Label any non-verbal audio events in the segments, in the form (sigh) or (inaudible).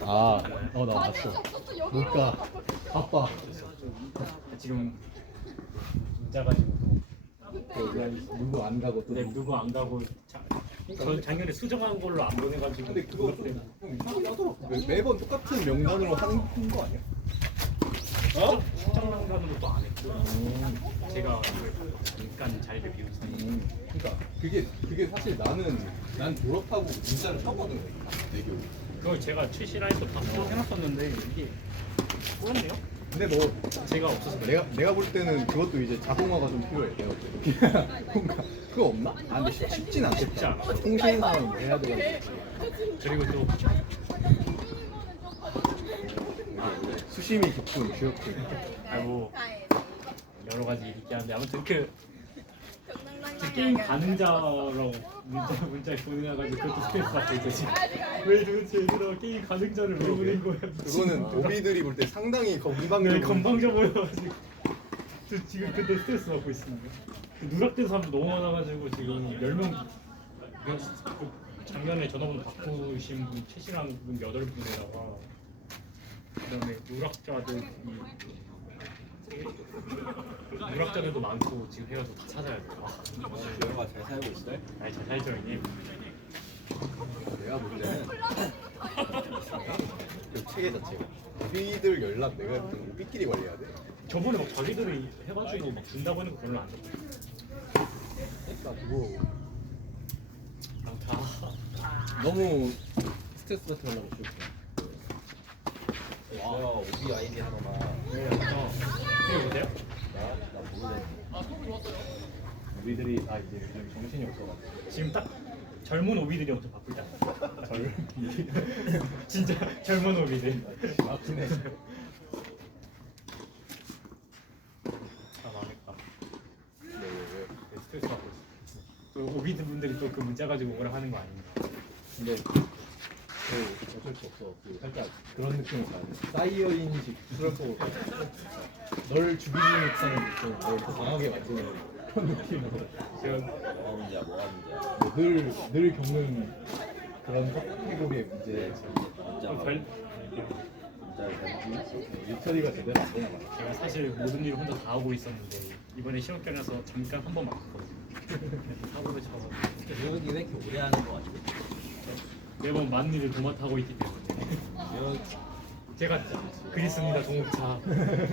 아, 어, 나 왔어. 못 가. 바빠. 지금 진짜 가지고 누구 안 가고 또. 네, 누구 안 가고 자, 저 작년에 수정한 걸로 안 보내가지고 근데 그거 좀 이상하게. 매- 매번 똑같은 명단으로 하는 거 아니야? 어? 수정한다는 것도 안 했고 제가 잠깐 자리를 비운 사이 음, 그러니까 그게 그게 사실 나는 난 졸업하고 문자를 썼거든. 내교. 그걸 제가 출시라인도 다 해놨었는데 이게 꼬였네요? 근데 뭐 제가 없어서 그래요. 내가 내가 볼 때는 그것도 이제 자동화가 좀 필요해. 내가 볼 때. 뭔가 그거 없나? 아 근데 쉽- 쉽진 않겠다. 쉽지 않아. 통신사는 뭐 해야 돼. 그리고 또 수심이 깊은 주역들. 아이고 여러 가지 한데 아무튼 그, 그 게임 가능자로 문자 문자 보내가지고 그것도 스트레스 받고 있어 지금. 왜 도대체 얘들아 게임 가능자를 왜 보낸 거야 그거는 우리들이 볼 때 상당히 네, 건방져. 건방져 보여가지고. 저 지금 그때 스트레스 받고 있습니다. 그 누락된 사람도 너무 많아가지고 지금 10명 그 작년에 전화번호 바꾸신 분 최신한 분 8분에다가 그다음에 누락자들 누락자들도 많고 지금 해가지고 다 찾아야 돼요 아, 영화 잘 살고 있어요? 아니 잘 살죠 형님 내가 볼 때는. 그 체계 자체가. 우리들 연락 내가 볼 때는 우리끼리 관리해야 돼. 저번에 막 자기들이 해가지고 막 준다고 하는 거 별로 안 좋고 그러니까 그거 다 너무 스트레스 받지 말라고 좀. 와 오비 아이디 하나만 어. 이거 보세요? 우리들이 다 이제 요즘 정신이 없어가지고. 지금 딱 젊은 오비들이 엄청 바쁘다. (laughs) 젊은 (laughs) 진짜 젊은 오비들. 아프네. 아 망했다. 왜. 네, 스트레스 받고 있어. 또 오비들 분들이 또 그 문자 가지고 오라 하는 거 아닙니까? 근데 그 어쩔 수 없어. 그 살짝 그런 느낌을 가야 돼. 사이어인식 가야 돼. 널 죽이는 입장에서 있고 널 강하게 만드는 그런 느낌으로 제가 뭐가 문제야 뭐가 문제야. 뭐 늘, 늘 겪는 그런 회복의 문제. 별 유처리가 제대로 안 되나 봐. 제가 사실 모든 일을 혼자 다 하고 있었는데 이번에 시험견에서 잠깐 한번 맡았거든요. 사고를 쳐서. 여기 왜 이렇게 오래 하는 거 같지? 매번 많은 일을 도맡아 하고 있기 때문에 제가 그리스입니다 동욱차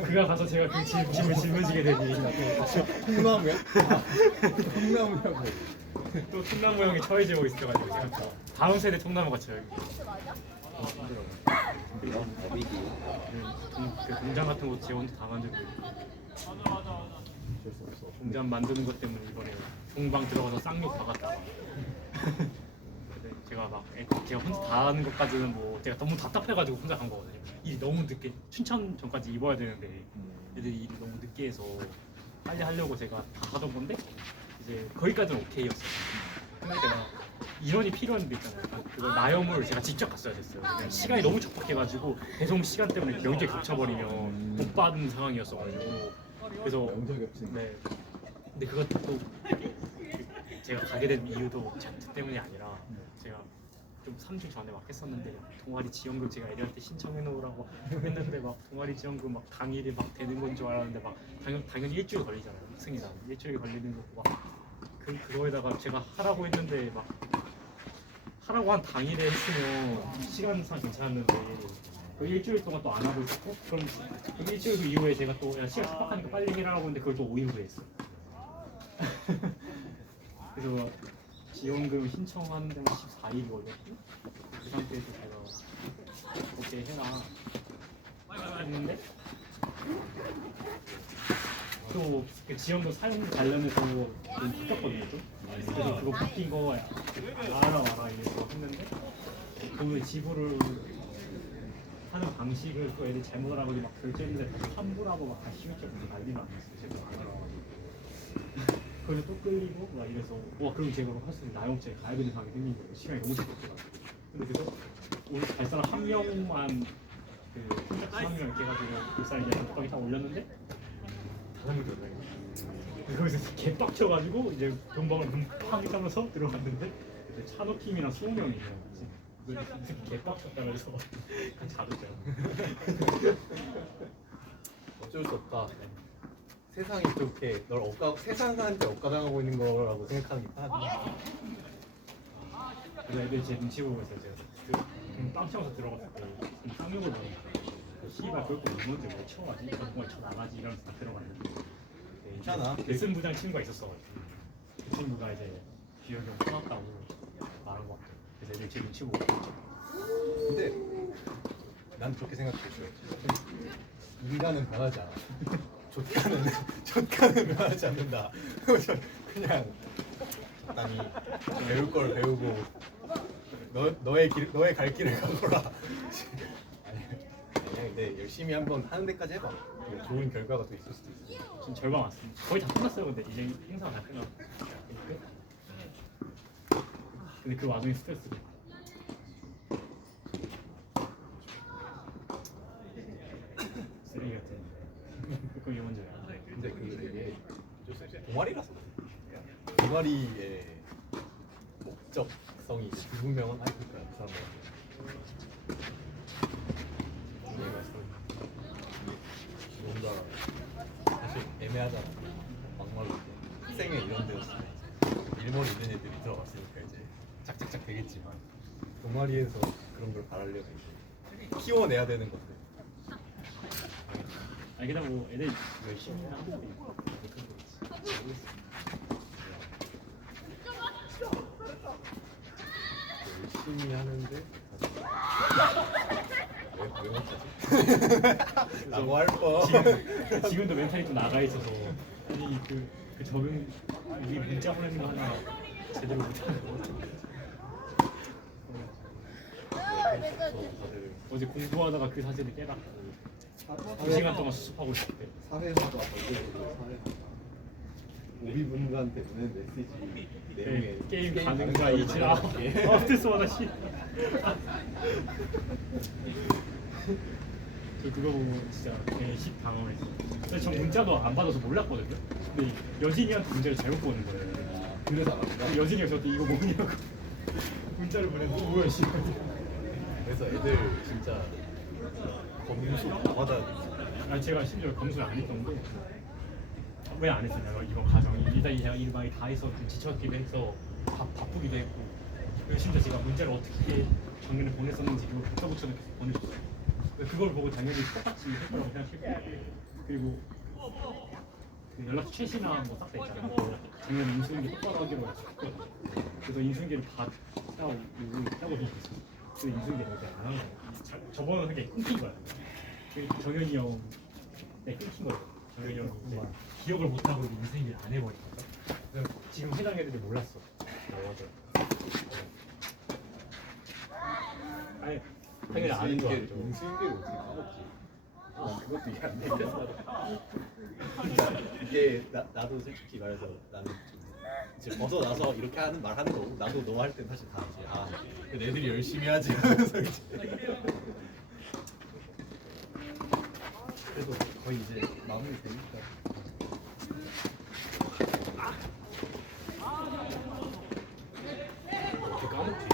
그가 가서 제가 그 짐을 짊어지게 되니 통나무야? 통나무냐고. 또 통나무 형이 처해지고 있어가지고 제가 또 다음 세대 통나무가 저요. 이런 오비디 그 공장 같은 거 지원도 다 만들고. 공장 만드는 것 때문에 이번에 종방 들어가서 쌍욕 박았다가 근데 (laughs) 제가 막 애- 제가 혼자 다 하는 것까지는 뭐 제가 너무 답답해가지고 혼자 간 거거든요. 일이 너무 늦게 춘천 전까지 입어야 되는데 애들이 일이 너무 늦게 해서 빨리 하려고 제가 다 하던 건데 이제 거기까지는 오케이였어요. 근데 제가 인원이 필요한 데 있잖아요. 그거 나염을 제가 직접 갔어야 됐어요. 근데 시간이 너무 촉박해가지고 배송 시간 때문에 명절 겹쳐버리면 못 받은 상황이었어가지고. 그래서 명절이 없으니까. 네. 근데 그것도 또 제가 가게 된 이유도 자투 때문이 아니라 제가 좀 3주 전에 막 했었는데 동아리 지원금 제가 애들한테 신청해 놓으라고 (laughs) 했는데 막 동아리 지원금 막 당일에 막 되는 건 줄 알았는데 막 당연 당연히 일주일 걸리잖아요 학생이다. 일주일 걸리는 거고 막그 그거에다가 제가 하라고 했는데 막 하라고 한 당일에 했으면 시간상 괜찮았는데 그 일주일 동안 또 안 하고 있었고 그럼 그 일주일 그 이후에 제가 또 야, 시간 촉박하니까 빨리 해라고 했는데 그걸 또 5일 후에 했어 그래서 지원금 신청하는 데만 14일이 걸렸고 그 상태에서 제가 오케이 해라 했는데? 또 그 지원금 사용 관련해서 좀 바뀌었거든요 좀. 그래서 그거 바뀐 거 알아와라 이래서 했는데. 그 지불을 하는 방식을 또 애들 잘못 알아가지고 막 다시 환불하고 막 다시 난리가 안 났어요 제가 그래서 또 끌리고 막 이래서 와 그럼 제가 할수 있는 나영죄 가야 되는 상황이 생긴 거예요 시간이 너무 촉박해가지고 근데 그래서 오늘 갈 사람 한 명만 그 선착순 한명 이렇게 해가지고 그 사람 이제 단톡방에 딱 올렸는데 다섯 명이 들어가요 거기서 개빡쳐가지고 이제 돈방을 팍 하면서 들어갔는데 찬호팀이랑 수호 형이 개빡쳤다 그래서 한 (laughs) 자르죠. 어쩔 수 없다. 세상이 그렇게 널 억까 세상한테 억까당하고 있는 거라고 생각하는 게 편하지. 그래서 애들 제 눈치 보고 있어요. 제가 그, 그냥 빵 쳐서 때 쌍욕을 먹으니까 그 씨발 그럴 거면 이번째 왜 쳐가지? 정말 쳐 나가지 이러면서 딱 들어갔는데 네, 괜찮아. 레슨 부장 친구가 있었어가지고 그 친구가 이제 기억이 형 화났다고 말한 것 같아요. 그래서 애들 제 눈치 보고 근데 난 그렇게 생각했어요. 인간은 변하지 않아. (laughs) 조카는 조카는 변하지 않는다. 그냥 적당히 배울 걸 배우고 너 너의 길 너의 갈 길을 가거라. 아니 그냥 근데 열심히 한번 하는 데까지 해봐. 좋은 결과가 또 있을 수도 있어. 지금 절반 왔습니다. 거의 다 끝났어요. 근데 이제 행사가 다 끝났고 끝. 근데 그 와중에 스트레스. 쓰레기 같은. 그거 이게 먼저야. 근데 그 되게 동아리라서 그래. 동아리의 목적성이 불분명한 아니니까 그 사람들한테. 얘가 뭔가 사실 애매하잖아. 막말로 학생회 이런 데였으면 일머리 있는 애들이 들어갔으니까 이제 짝짝짝 되겠지만 동아리에서 그런 걸 바라려면 이제 키워내야 되는 건데 아니 그냥 뭐 애들 열심히 거 열심히 하는데 왜, 왜 못하지? 라고 할 뻔. 지금 지금도 멘탈이 좀 나가 있어서 아니 그, 그 적응 우리 문자 보내는 거 하나 제대로 못하는 거 다들 어제 공부하다가 그 사실을 깨닫고 두 시간 동안 수습하고 있을 때 사회화가 어제도 사회화. 오비분들한테 보낸 메시지 내용에 네, 게임 가능가 이지라 아 스트레스 받아 씨. 저 그거 보고 진짜 개십 당황했어. 근데 전 문자도 안 받아서 몰랐거든요. 근데 여진이한테 문자를 잘못 보낸 거예요. 그래서 안 한다. 여진이가 저한테 이거 뭐냐고 (laughs) 문자를 보내고 뭐야 씨. 그래서 애들 진짜 검수 다 받아야 돼. 아 제가 심지어 검수를 안 했던 게 왜 안 했었냐고 이번 과정이 일단 이상 일방이 다 해서 좀 지쳤기도 해서 바, 바쁘기도 했고. 그리고 심지어 제가 문제를 어떻게 작년에 보냈었는지 그걸 붙여 이렇게 보내줬어요. 그걸 보고 당연히 똑같이 할 거라고 생각했고. 그리고 그 연락처 최신화 뭐싹 다 있잖아요. 그거 작년에 인수인계 똑바로 하기로 했었거든요. 그래서 인수인계를 다 따고 따고 있었어요. 그래서 인수인계를 거예요. 저번에 그게 끊긴 거야 그 정현이 형 네, 끊긴 거예요. 정현이 형이 이제 기억을 못하고 이제 인생을 안. 그래서 지금 해당 애들이 몰랐어. 맞아. 아니, 당연히 아는 줄 알죠. 인수인계를 어떻게 까먹지? 난 그것도 이해 안 돼. 이게 나, 나도 솔직히 말해서 나는 좀 이제 벗어나서 이렇게 하는 말 하는 거고 나도 너할땐 사실 다 알지. 아, 근데 애들이 열심히 하지 하면서 이제 그래도 거의 이제 마무리 되니까. 어떻게 까먹지?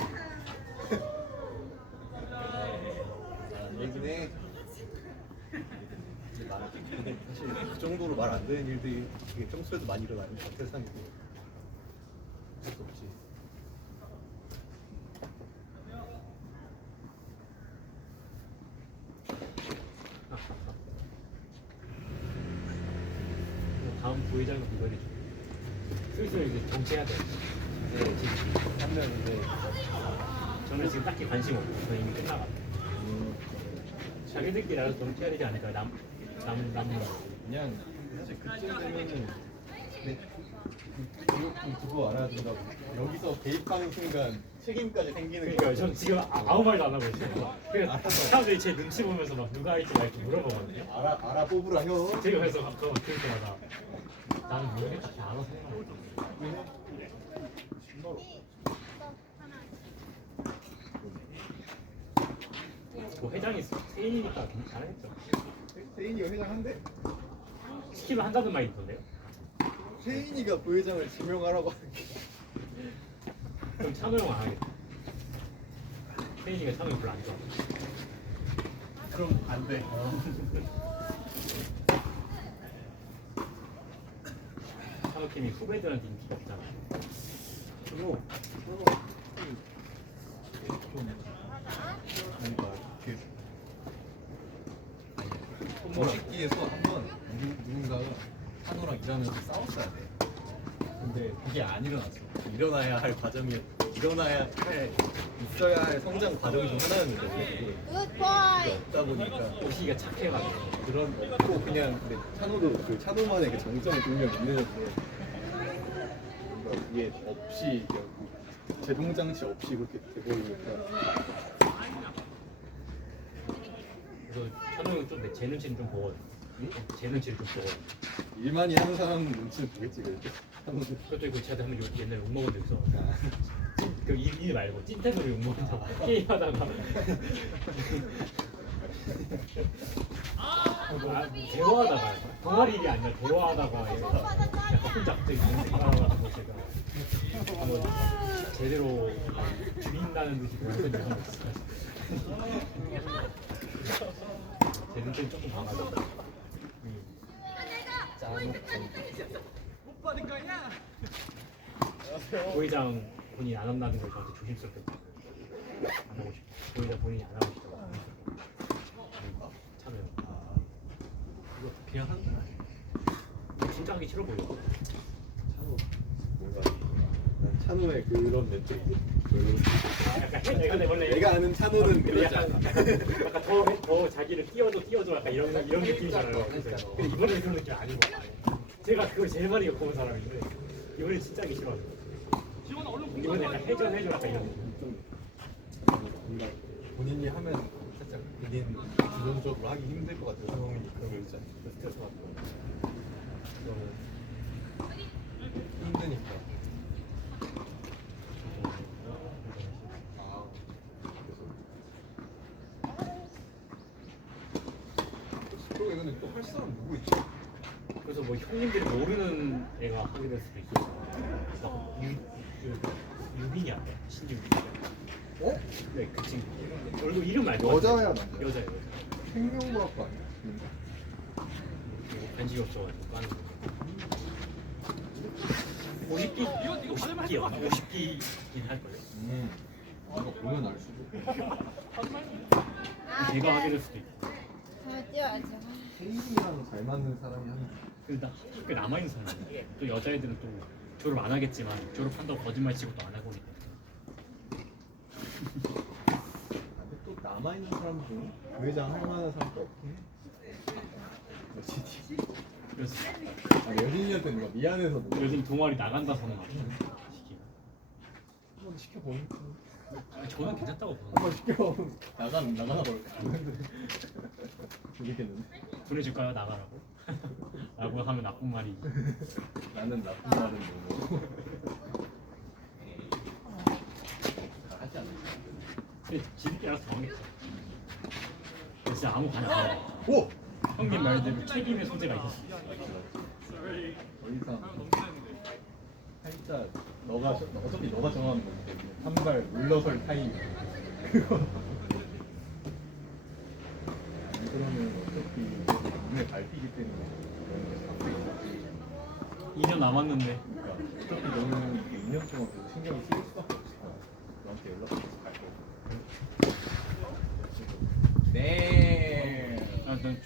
안 얘긴 해. 이제 말 근데 사실 그 정도로 말 안 되는 일들이 되게 평소에도 많이 일어나는 세상이고. 할수 없지. 다음 부회장은 그거리죠. 슬슬 이제 정치해야 돼. 네, 지금 한 명인데 저는 지금 딱히 관심 없고 이미 끝나가. 자기들끼리 알아서 정치해야 되지 않을까요? 남, 남, 남, 그냥 사실 그쯤 되면은 네, 그 교육좀 두고 알아야 된다고. 여기서 개입하는 순간 책임까지 생기는 그러니까. 전 지금 아, 아무 말도 안 하고 있어요. 그러니까 알았어. 사람들이 제 눈치 보면서 막 누가 할지 말지 물어보거든요. 알아 알아 뽑으라 형. 제가 그래서 가끔 그럴 때마다 나는 모르겠다. 그냥 알아서 해 라. 뭐 회장이 세인이니까 잘했죠. 세인이가 회장한대? 시키면 한다는 말이 있던데요. 세인이가 부회장을 지명하라고 하는 게. 그럼 찬호 형은 안 하겠다. 태인이가 찬욱이 별로 안 좋아. 그럼 안 돼. 찬욱 팀이 후배들한테 인기가 없잖아. 그리고 좀 그 모식기에서 한번 누군가가 한호랑 일하면서 싸웠어야 돼. 근데 그게 안 일어났어. 일어나야 할 과정이 일어나야 할 있어야 할 성장 과정이 중 하나였는데 그게. 없다 보니까 오시기가 착해가지고. 그런 없고 그냥 근데 찬호도 그 찬호만의 그 장점을 분명 있는데 뭔가 이게 없이 그냥 제동 장치 없이 그렇게 돼버리니까 그래서 찬욱은 좀내 제 눈치는 좀 보거든. 제 눈치를 좀 보거든. 일만이 하는 사람은 눈치는 보겠지 그래도 그것도 그 제가 한번 옛날에 욕먹은 적 있어. 그 일, 일 말고 찐텐으로 욕먹은 적. (laughs) 게임하다가. 아, 대화하다가 동아리 일이 아니라 대화하다가 약간 혼자 갑자기 제가 한번 제대로 죽인다는 듯이 그런 욕을 했어요. 제 눈치는 조금 강하죠. 음. (laughs) 고회장 본인이 안 한다는 걸 저한테 조심스럽게 안 하고 싶어. 고회장 본인이 안 하고 싶다고. 참여요. 이거 그냥 하는 거야 진짜 하기 싫어 보여. 찬호 뭔가 난 찬호의 그런 멘트 근데 원래 내가 아는 찬호는 그러지 약간, 않아 약간 더, 더 자기를 띄워줘 띄워줘 약간 이런 이런 느낌이잖아요. 그래서 근데 이번에 그런 느낌 아닌 것 같아요. 제가 그걸 제일 많이 겪어본 사람인데 이번에 진짜 하기 싫어요. 이번에 약간 해줘 해줘 약간 이런 느낌. 뭔가 본인이 하면 살짝 본인 기본적으로 하기 힘들 것 같은 상황이 그런 거 있잖아 스트레스 받고 그거는 힘드니까 아 그래서 그러게 근데 또 할 사람 누구 있지? 그래서 뭐 형님들이 하게 될 수도 막 유, 그, 유빈이 아니야 신유빈 어? 네 그 친구 얼굴 이름 알죠? 여자야, 남자야? 여자예요 여자 생명과학과 아니야? 그리고 관심이 없어가지고 까는 거 50기? 50기요 50기긴 할걸요 음 이거 보면 알 수도 걔가 하게 될 수도 있고 잘 뛰어야지. 케이랑 잘 맞는 사람이 하는 근 데나 학교에 남아있는 사람이 또 여자애들은 또 졸업 안 하겠지만 졸업한다고 거짓말 치고 또 안 하고 근데 또 남아있는 사람 중에 그 회장 할 만한 사람도 없긴 해. 여진이 그래서 아 여진이한테 누가? 미안해서 뭐 요즘 동아리 나간다서는 막 시키고 한번 시켜보니까. 아니, 저는 괜찮다고 보는 한번 시켜보면 나가 나가나 볼까? 재밌겠는데. 보내줄까요? 나가라고? 라고 하면 나쁜 말이 나는 나쁜 말은 다 하지 근데 지들끼리 알아서 정하겠죠 진짜 아무 관계 없어. 오! 형님 말대로 책임의 소재가 있었어. 더 이상. 살짝 너가 저- 어차피 너가 정하는 거기 때문에 한발 물러설 타임. 그거 안 그러면 어차피 눈에 밟히기 때문에 그런 게 갖고 있어 2년 남았는데. 그러니까 어차피 너는 2년 동안 계속 신경이 쓰일 수밖에 없어 너한테 연락해서 갈 거고 네. 아, 난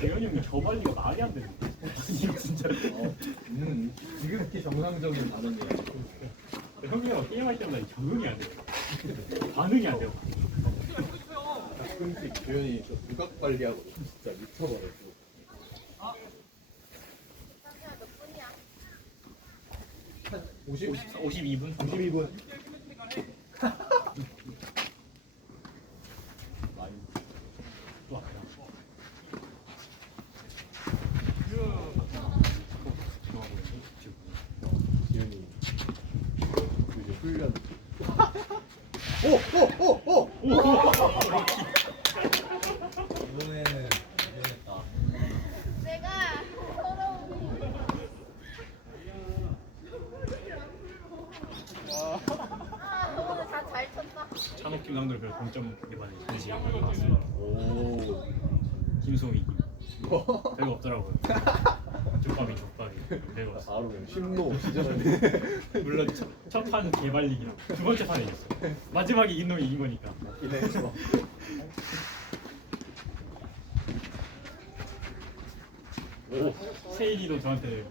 재현이 형이 저 발리가 말이 안 되는데. 이거 진짜. 어, 음, 지극히 정상적인 반응이야 형이랑 게임할 때마다 적응이 안 돼. 반응이 안 돼요. 가끔씩 주연이 저 두각 관리하고 진짜 미쳐버렸고 50? 52분? 52분 많이 또 왔다. 지연이 이제 훈련 오 오 오오 이번에는 이번했다 내가 서러움이. 아, 오늘 다 잘 쳤다. 찬옥 김상들 그래 동점 이번에 전시 나왔어요. 오. 김소희 별거 없더라고요. 족밥이 족밥이 없어. 바로 그냥 심노 시전하네. 물론 첫, 첫판 개발리기랑 두 번째 판에 이겼어. 마지막에 이긴 놈이 이긴 거니까. 이네. 오 세인이도 저한테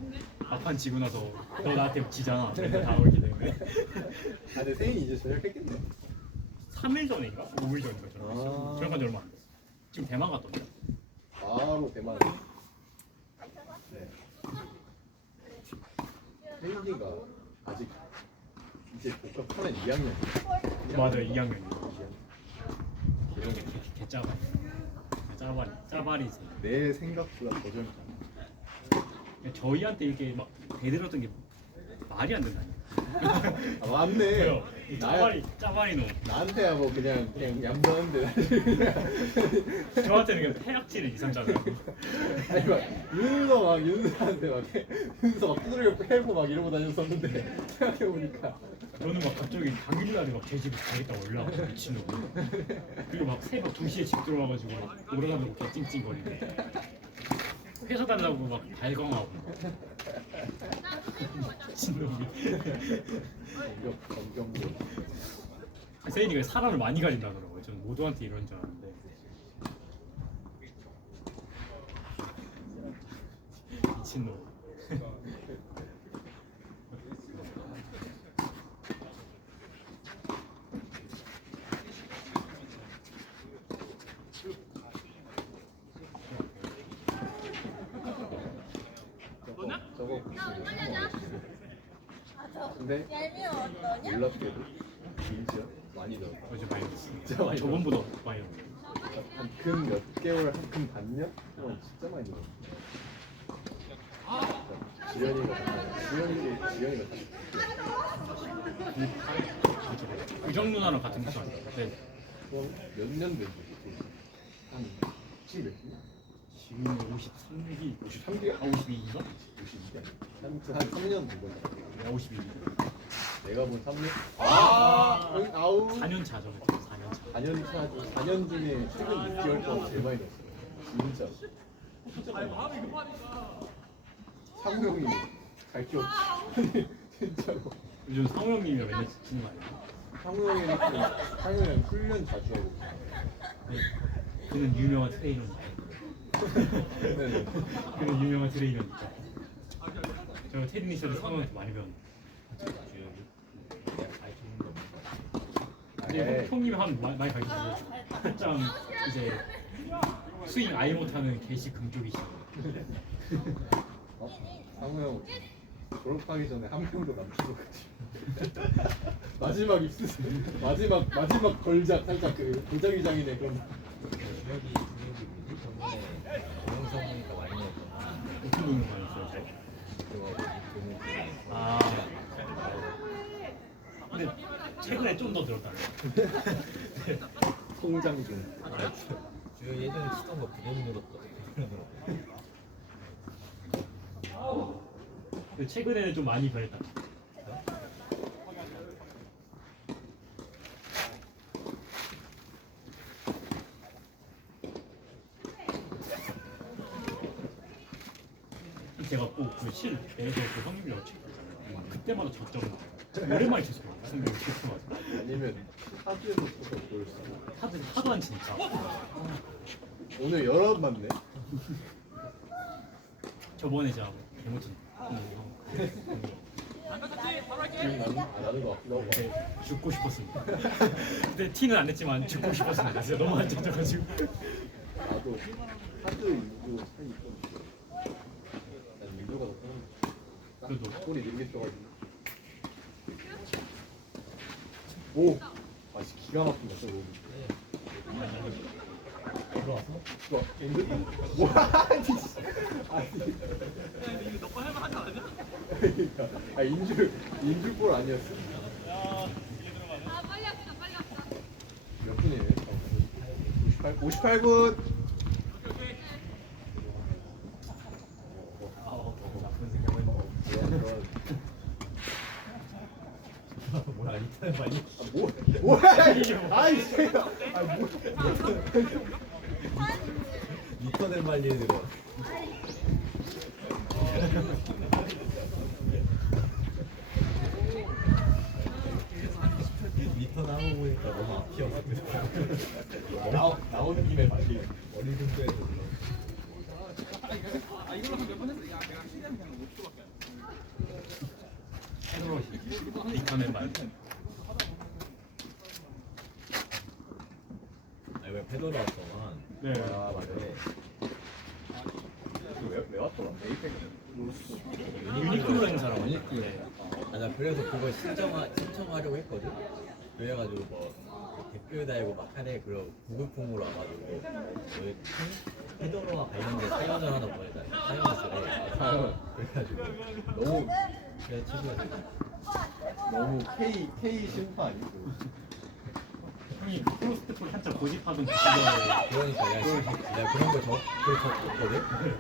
앞판 지고 나서 너 나한테 지잖아. 맨날 다 올기 때문에. 아, 근데 세인이 이제 전역했겠네. 3일 전인가? 5일 전인가 저녁. 아. 저녁까지 얼마 안 돼. 지금 대만 갔던데. 바로 대만. 네. 세인이가 아직 이제 복합 하면 2학년. 맞아요 2학년이. 이런 게 개짜바리. 짜바리 짜바리지. 내 생각보다 더 젊다. 저희한테 이렇게 막 대들었던 게 말이 안 된다니까. 아 맞네. 나야- 짜바리 짜바리 놈. 나한테야 뭐 그냥 그냥 얌전한데 사실 (laughs) 그냥 저한테는 그냥 태약질을 이상잖아요. 아니 막 윤서 막 윤서한테 막 해- 윤서 막 두드려 패고 막 이러고 다녔었는데 생각해 보니까 저는 막 갑자기 당일날에 막 제 집에 가겠다 올라와 미친놈. 그리고 막 새벽 2시에 집 들어와가지고 막 오르가면서 개 찡찡거리고. 회사 달라고 막 발광하고. 검경도 세인이가 사람을 많이 가진다 그러고요. 저는 모두한테 이런 줄 알았는데. 미친놈. 저거 저거 근데 얄미워 어떠냐? 놀랍게도 진짜 많이 넣어 어제 많이 넣었어. 진짜 많이 저번보다 많이 넣었어. 한금 몇 개월 한금 반년 동안 진짜 많이 넣어 지연이가 지연이 지연이가 유정 누나랑 같은 아니에요? 네. 몇년 됐지 한 지금 몇 기? 지금 53기, 53기? 아 52기가? 52기 한, 한 3년 된 거잖아 네, 52기. 내가 본 3년? 아, 거의 아우 4년 차죠, 4년 차. 4년 차, 4년 중에 최근 6개월 동안 제일 많이 넣었어요. 진짜. 진짜 많이 넣었어요. 상우 형이 갈 게 없지. (laughs) 진짜로. 요즘 상호 형님이랑 맨날 지는 거 아니에요? 상우 형이는 그- 상우 형 훈련 자주 하고. 네. 그는 유명한 트레이너니까. (laughs) 네. 그는 유명한 트레이너니까. 제가 테니스를 상호한테 많이 배웠는데. 근데 네. 형님이 한 마- 많이 가르쳐 한참 이제 스윙 아예 못하는 개시 금쪽이시고. 어? 상우 형 졸업하기 전에 한 명도 남기고 갔지. 마지막 입수 마지막 마지막 걸작 살짝 그 도자기장이네 그런 준혁이 준혁이 뭐지? 저번에 동영상이니까 많이 넣었잖아. 어떤 놈이 많이 있어요? 그 아. 근데 최근에 좀더 늘었다. 성장 중. 주혁 예전에 치던 거 그대로 늘었거든. 근데 최근에는 좀 많이 변했다. 제가 꼭그실 내에서 그 형님이랑 쳤잖아요. 그때마다 저점 오랜만에 쳤어요. 형님 그때마다. 아니면 하드에서 쳐서 볼 수. 있어. 하도 하도 안 치니까. 오늘 여러 번 봤네. 저번에 제가. 기억나는? 아, 나는 거 같기도 하고. 네, 죽고 싶었습니다. 근데 티는 안 냈지만 죽고 싶었습니다. 진짜 너무 안 쳐져가지고. 나도 하드 유도 차이 좀 있어. 난 유도가 더 꼬리 늘게 써가지고. 오! 아, 씨, 기가 막힌다, 저거. 들어왔어? (laughs) 이거, 엔드? 뭐야, 아니, 씨. 아니. 그러니까, 아, 인줄, 인줄볼 아니었어? 몇 분이에요? 58, 58분! 아, 어, 어, 나쁜 생각을. 그런, 그런. 뭘 아니다는 말이. 아, 뭐? 뭐야? 아이 새끼야. 아이 뭐? 거. 리턴 하고 보니까 너무 앞이어가지고 나 나오는 김에 말리. 머리 좀 빼서 리턴의 말. 아니 왜 페더러 왔더만 네. 아 맞네 왜왜 왔더라? 메이펙. 유니클로 행사라고. 유니클로 아나 그걸 신청하, 신청하려고 했거든 그래가지고 뭐 댓글 달고 막 하네 그런 구글 폼으로 와가지고 그 페더러와 관련된 사연을 하나 보내달라 사연을 사연. 그래가지고 너무 그래 친구가 너무 K K 심파 아니고. 형이 프로스트폴 한참 고집하던 그 그러니까 내가, 진- 내가 그런 거 적, 그걸 적었거든?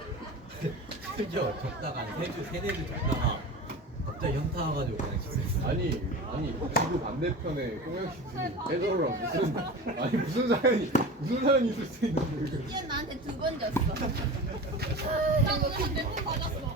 심지어 적다가 한 세 주, 세네 주 적다가 갑자기 현타 와가지고 그냥 아니 아니 지구 반대편에 홍영 씨는 페더러랑 무슨 아니 무슨 사연이 무슨 사연이 있을 수 있는 거야? 이제 나한테 두 번 졌어. 나 이거 반대편 맞았어.